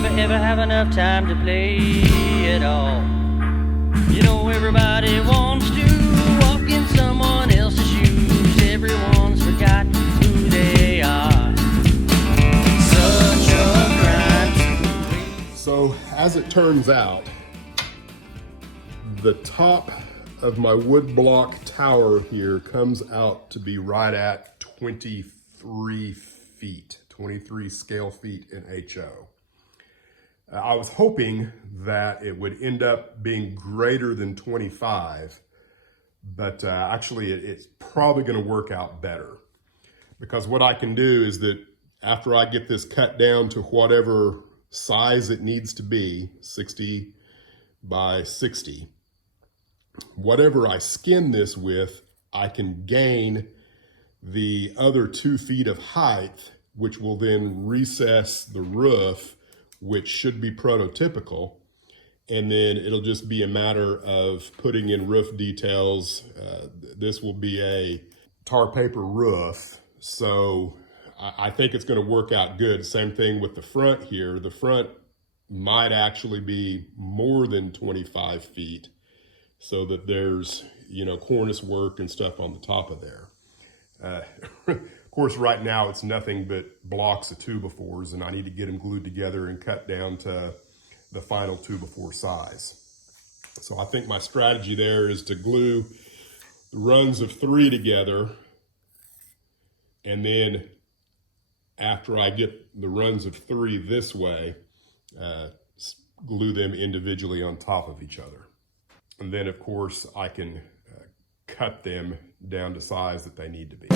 never ever have enough time to play at all. You know everybody wants to walk in someone else's shoes. Everyone's forgotten who they are. Such a grind. So as it turns out, the top of my wood block tower here comes out to be right at 23 feet, 23 scale feet in HO. I was hoping that it would end up being greater than 25, but actually it's probably going to work out better, because what I can do is that after I get this cut down to whatever size it needs to be, 60 by 60, whatever I skin this with, I can gain the other 2 feet of height, which will then recess the roof, which should be prototypical. And then it'll just be a matter of putting in roof details. This will be a tar paper roof, so I think it's going to work out good. Same thing with the front here. The front might actually be more than 25 feet, so that there's, you know, cornice work and stuff on the top of there. Of course, right now it's nothing but blocks of 2x4s, and I need to get them glued together and cut down to the final 2x4 size. So I think my strategy there is to glue the runs of 3 together, and then after I get the runs of 3 this way, glue them individually on top of each other. And then, of course, I can cut them down to size that they need to be.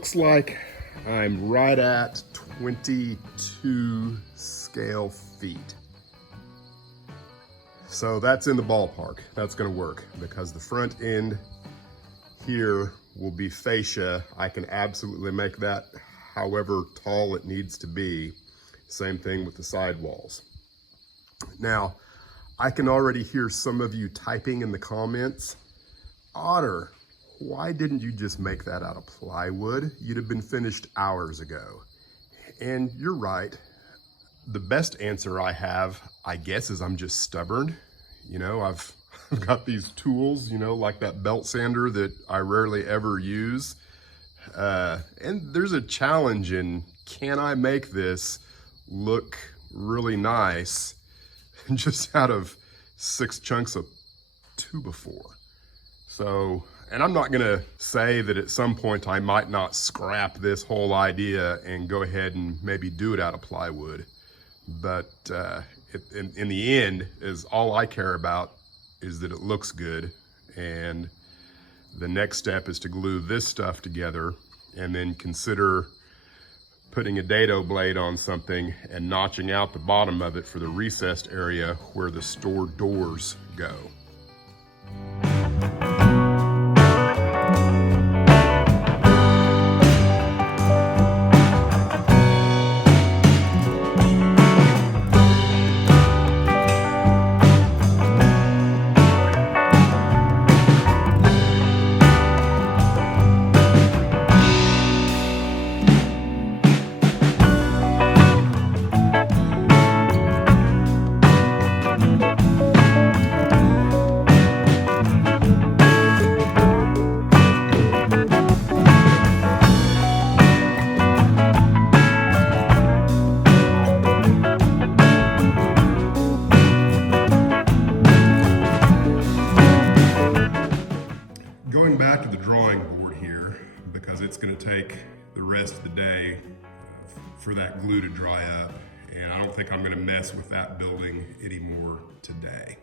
looks like I'm right at 22 scale feet. So that's in the ballpark. That's gonna work because the front end here will be fascia. I can absolutely make that however tall it needs to be. Same thing with the sidewalls. Now, I can already hear some of you typing in the comments, Otter, why didn't you just make that out of plywood? You'd have been finished hours ago. And you're right. The best answer I have, I guess, is I'm just stubborn. You know, I've got these tools, you know, like that belt sander that I rarely ever use. And there's a challenge in, can I make this look really nice just out of 6 chunks of 2x4? So, and I'm not gonna say that at some point I might not scrap this whole idea and go ahead and maybe do it out of plywood. But in the end, is all I care about is that it looks good. And the next step is to glue this stuff together and then consider putting a dado blade on something and notching out the bottom of it for the recessed area where the store doors go. Going back to the drawing board here, because it's going to take the rest of the day for that glue to dry up, and I don't think I'm going to mess with that building anymore today.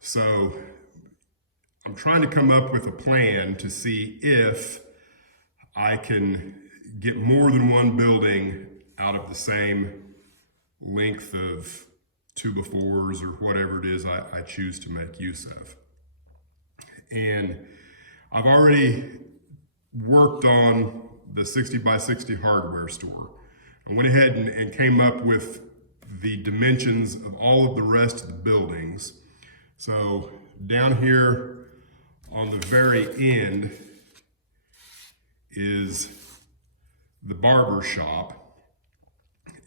So I'm trying to come up with a plan to see if I can get more than one building out of the same length of 2x4s or whatever it is I choose to make use of. And I've already worked on the 60x60 hardware store. I went ahead and came up with the dimensions of all of the rest of the buildings. So down here on the very end is the barber shop.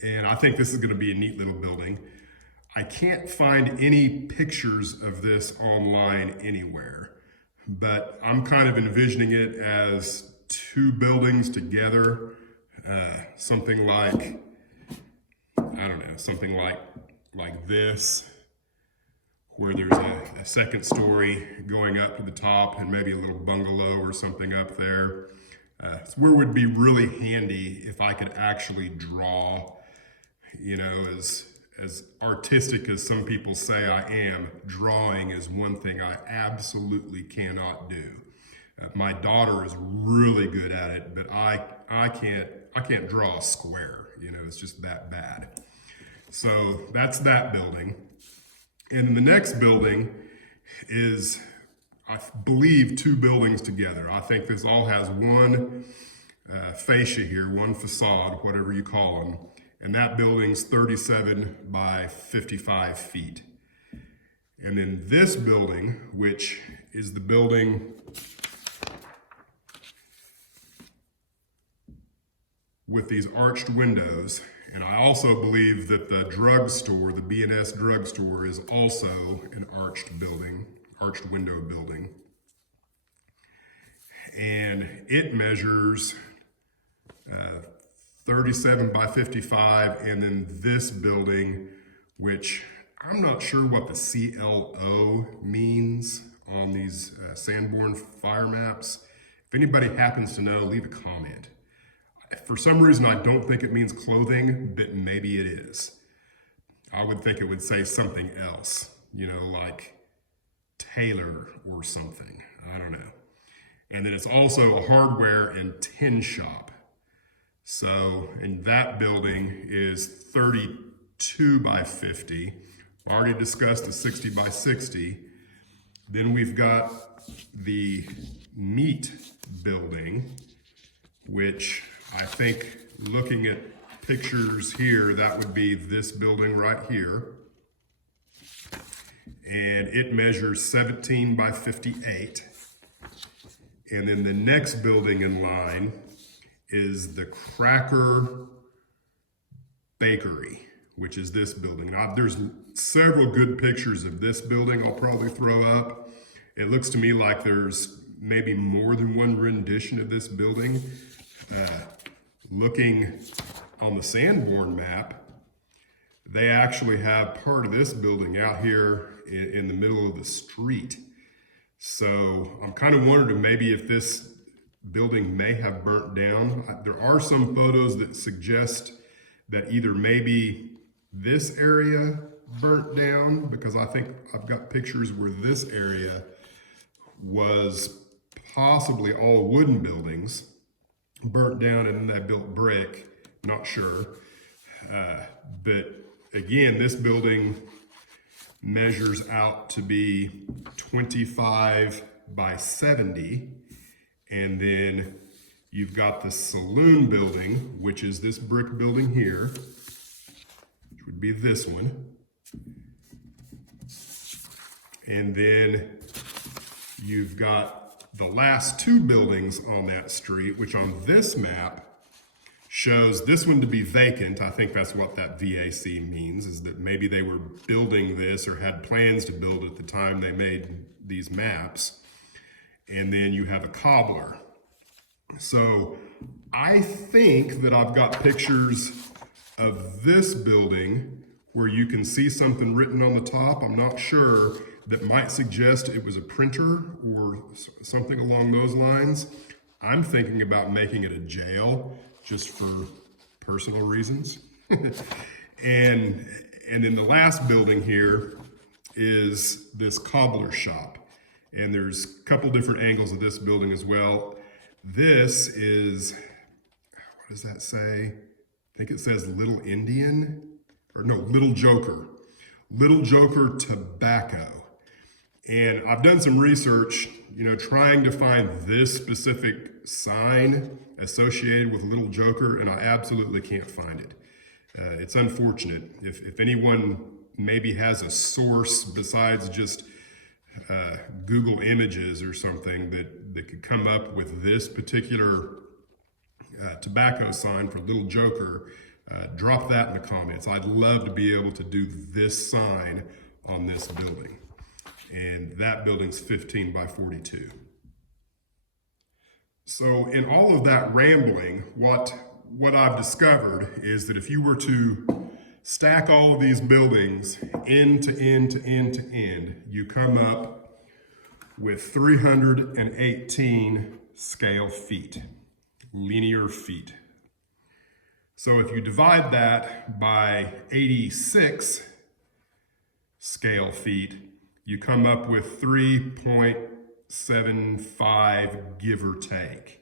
And I think this is going to be a neat little building. I can't find any pictures of this online anywhere, but I'm kind of envisioning it as 2 buildings together, something like, I don't know, something like this, where there's a second story going up to the top and maybe a little bungalow or something up there. It's where it would be really handy if I could actually draw, you know, as artistic as some people say I am. Drawing is one thing I absolutely cannot do. My daughter is really good at it, but I can't draw a square. You know, it's just that bad. So that's that building. And the next building is, I believe, 2 buildings together. I think this all has one fascia here, one facade, whatever you call them. And that building's 37 by 55 feet. And then this building, which is the building with these arched windows, and I also believe that the drugstore, the B&S drugstore, is also an arched building, arched window building. And it measures 37 by 55, and then this building, which I'm not sure what the CLO means on these Sanborn fire maps. If anybody happens to know, leave a comment. For some reason, I don't think it means clothing, but maybe it is. I would think it would say something else, you know, like tailor or something. I don't know. And then it's also a hardware and tin shop. So, and that building is 32 by 50. We already discussed the 60 by 60. Then we've got the meat building, which I think, looking at pictures here, that would be this building right here. And it measures 17 by 58. And then the next building in line is the Cracker Bakery, which is this building. Now, there's several good pictures of this building I'll probably throw up. It looks to me like there's maybe more than one rendition of this building. Looking on the Sanborn map, they actually have part of this building out here in the middle of the street. So I'm kind of wondering maybe if this building may have burnt down. There are some photos that suggest that either maybe this area burnt down, because I think I've got pictures where this area was possibly all wooden buildings, burnt down and then they built brick, not sure. But again, this building measures out to be 25 by 70. And then you've got the saloon building, which is this brick building here, which would be this one. And then you've got the last two buildings on that street, which on this map shows this one to be vacant. I think that's what that VAC means, is that maybe they were building this or had plans to build at the time they made these maps. And then you have a cobbler. So I think that I've got pictures of this building where you can see something written on the top. I'm not sure, that might suggest it was a printer or something along those lines. I'm thinking about making it a jail just for personal reasons. And then the last building here is this cobbler shop. And there's a couple different angles of this building as well. This is, what does that say? I think it says Little Indian, or no, Little Joker. Little Joker Tobacco. And I've done some research, trying to find this specific sign associated with Little Joker, and I absolutely can't find it. It's unfortunate. If anyone maybe has a source besides just Google Images or something that could come up with this particular tobacco sign for Little Joker, drop that in the comments. I'd love to be able to do this sign on this building. And that building's 15 by 42. So in all of that rambling, what I've discovered is that if you were to stack all of these buildings end to end to end to end, you come up with 318 scale feet, linear feet. So if you divide that by 86 scale feet, you come up with 3.75, give or take.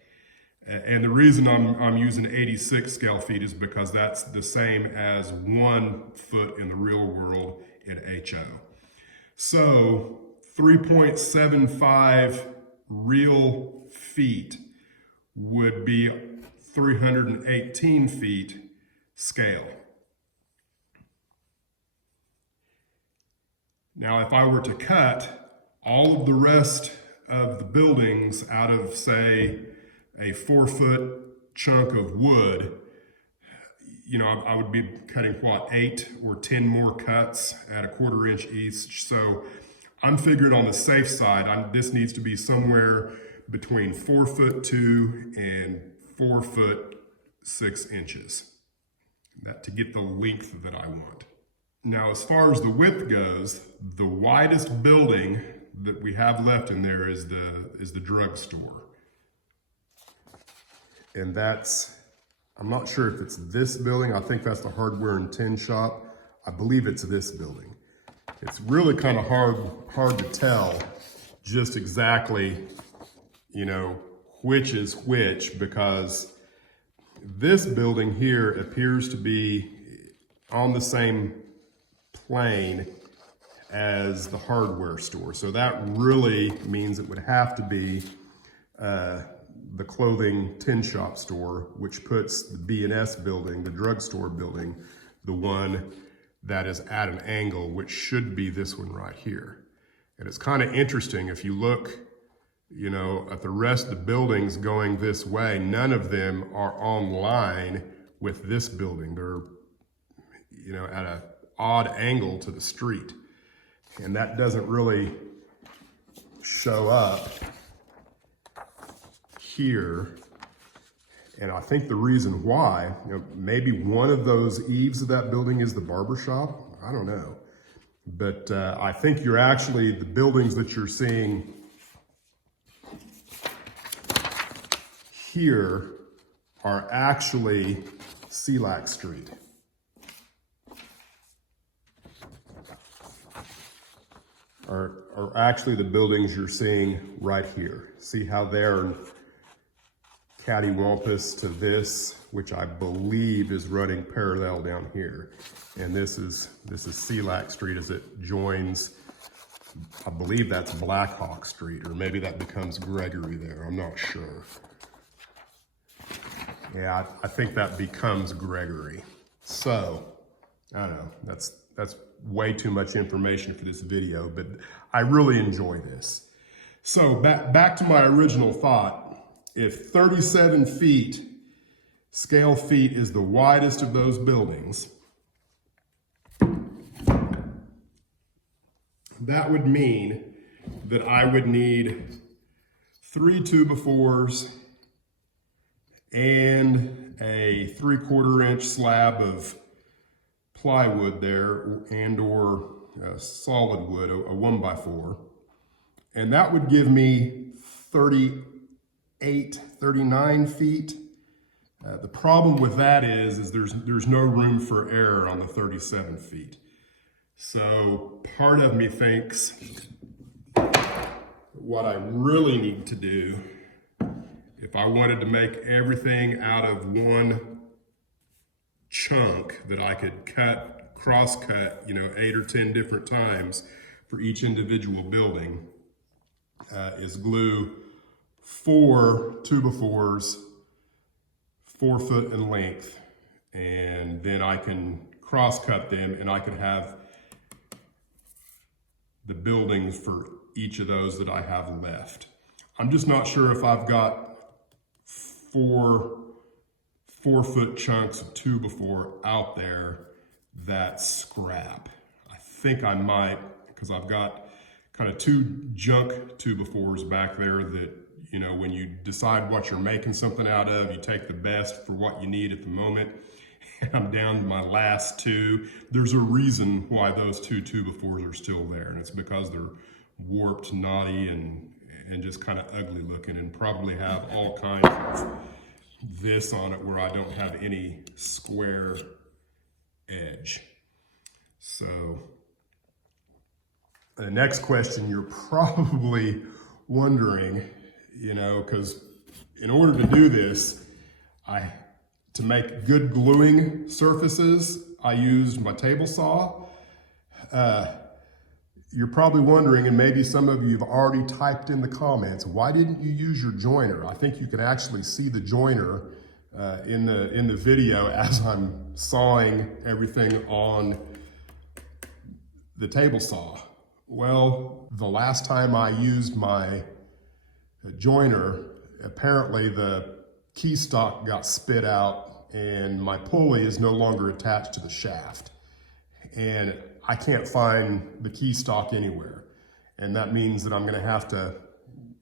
And the reason I'm using 86 scale feet is because that's the same as 1 foot in the real world in HO. So 3.75 real feet would be 318 feet scale. Now, if I were to cut all of the rest of the buildings out of, say, a 4-foot chunk of wood, I would be cutting 8 or 10 more cuts at 1/4 inch each. So I'm figuring on the safe side, this needs to be somewhere between 4'2" and 4'6" to get the length that I want. Now, as far as the width goes, the widest building that we have left in there is the drugstore. And I'm not sure if it's this building. I think that's the hardware and tin shop. I believe it's this building. It's really kind of hard to tell just exactly, you know, which is which, because this building here appears to be on the same plane as the hardware store. So that really means it would have to be the clothing tin shop store, which puts the B&S building, the drugstore building, the one that is at an angle, which should be this one right here. And it's kind of interesting, if you look, you know, at the rest of the buildings going this way, none of them are on line with this building. They're, you know, at an odd angle to the street. And that doesn't really show up here. And I think the reason why, you know, maybe one of those eaves of that building is the barber shop. I don't know. But I think you're actually, the buildings that you're seeing here are actually Celac Street. Are actually the buildings you're seeing right here. See how they're cattywampus to this, which I believe is running parallel down here. And this is Celac Street as it joins, I believe that's Blackhawk Street, or maybe that becomes Gregory there, I'm not sure. Yeah, I think that becomes Gregory. So, I don't know, that's way too much information for this video, but I really enjoy this. So back to my original thought, if 37 feet, scale feet, is the widest of those buildings, that would mean that I would need 3 2x4s and a 3/4 inch slab of plywood there, and or solid wood, a 1x4. And that would give me 38, 39 feet. The problem with that is there's no room for error on the 37 feet. So part of me thinks what I really need to do, if I wanted to make everything out of one chunk that I could cross cut, you know, 8 or 10 different times for each individual building, is glue 4 2x4s, 4 foot in length, and then I can cross cut them and I can have the buildings for each of those that I have left. I'm just not sure if I've got 4 4-foot chunks of 2x4 out there that's scrap. I think I might, because I've got kind of 2 junk 2x4s back there that, you know, when you decide what you're making something out of, you take the best for what you need at the moment. And I'm down to my last 2. There's a reason why those 2 2x4s are still there, and it's because they're warped, knotty, and just kind of ugly looking, and probably have all kinds of this on it where I don't have any square edge. So the next question you're probably wondering, you know, because in order to do this, to make good gluing surfaces, I used my table saw. You're probably wondering, and maybe some of you have already typed in the comments, why didn't you use your joiner? I think you can actually see the joiner in the video as I'm sawing everything on the table saw. Well, the last time I used my joiner, apparently the key stock got spit out and my pulley is no longer attached to the shaft. And I can't find the key stock anywhere. And that means that I'm gonna have to,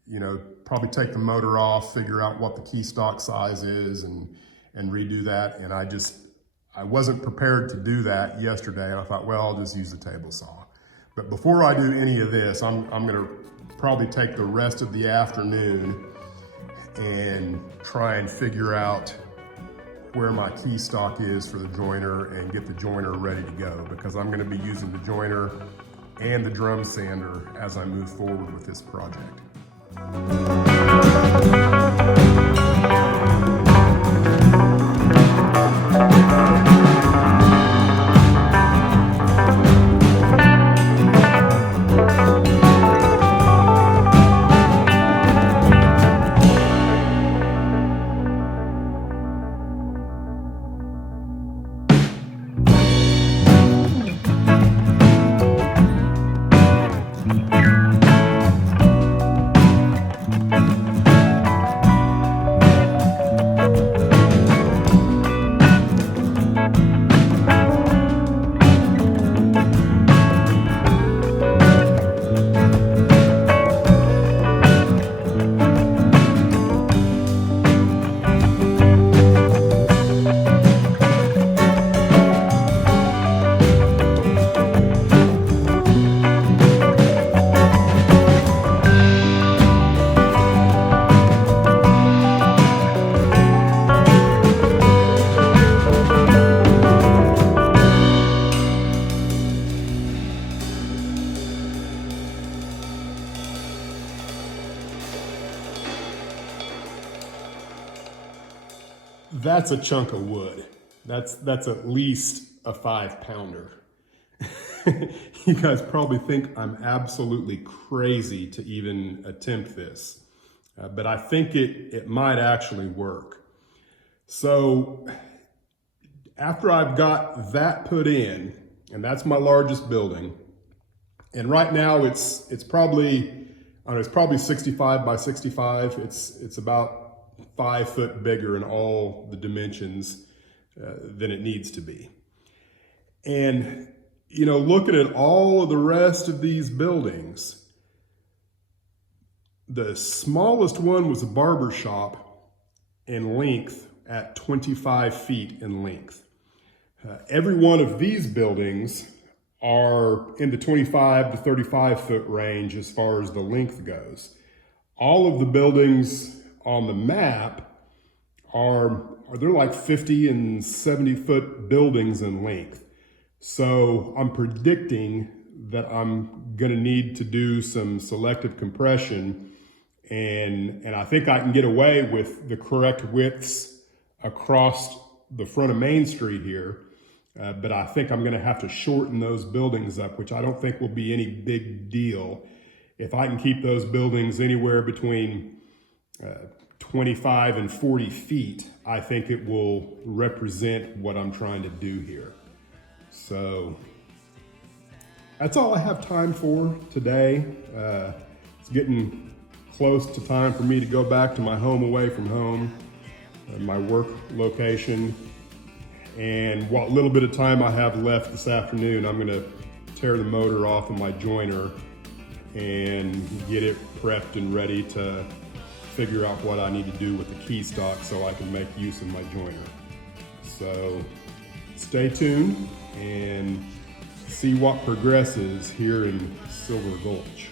you know, probably take the motor off, figure out what the key stock size is and redo that. And I wasn't prepared to do that yesterday. And I thought, well, I'll just use the table saw. But before I do any of this, I'm gonna probably take the rest of the afternoon and try and figure out where my key stock is for the joiner and get the joiner ready to go, because I'm gonna be using the joiner and the drum sander as I move forward with this project. That's a chunk of wood. That's at least a 5-pounder. You guys probably think I'm absolutely crazy to even attempt this, but I think it might actually work. So after I've got that put in, and that's my largest building, and right now it's probably, I don't know, it's probably 65 by 65. It's about 5 foot bigger in all the dimensions than it needs to be. And, you know, looking at all of the rest of these buildings, the smallest one was a barber shop in length at 25 feet in length. Every one of these buildings are in the 25 to 35 foot range as far as the length goes. All of the buildings on the map they're like 50 and 70 foot buildings in length. So I'm predicting that I'm gonna need to do some selective compression, and I think I can get away with the correct widths across the front of Main Street here, but I think I'm gonna have to shorten those buildings up, which I don't think will be any big deal. If I can keep those buildings anywhere between 25 and 40 feet, I think it will represent what I'm trying to do here. So that's all I have time for today. It's getting close to time for me to go back to my home away from home, my work location. And what little bit of time I have left this afternoon, I'm gonna tear the motor off of my joiner and get it prepped and ready to figure out what I need to do with the key stock so I can make use of my joiner. So stay tuned and see what progresses here in Silver Gulch.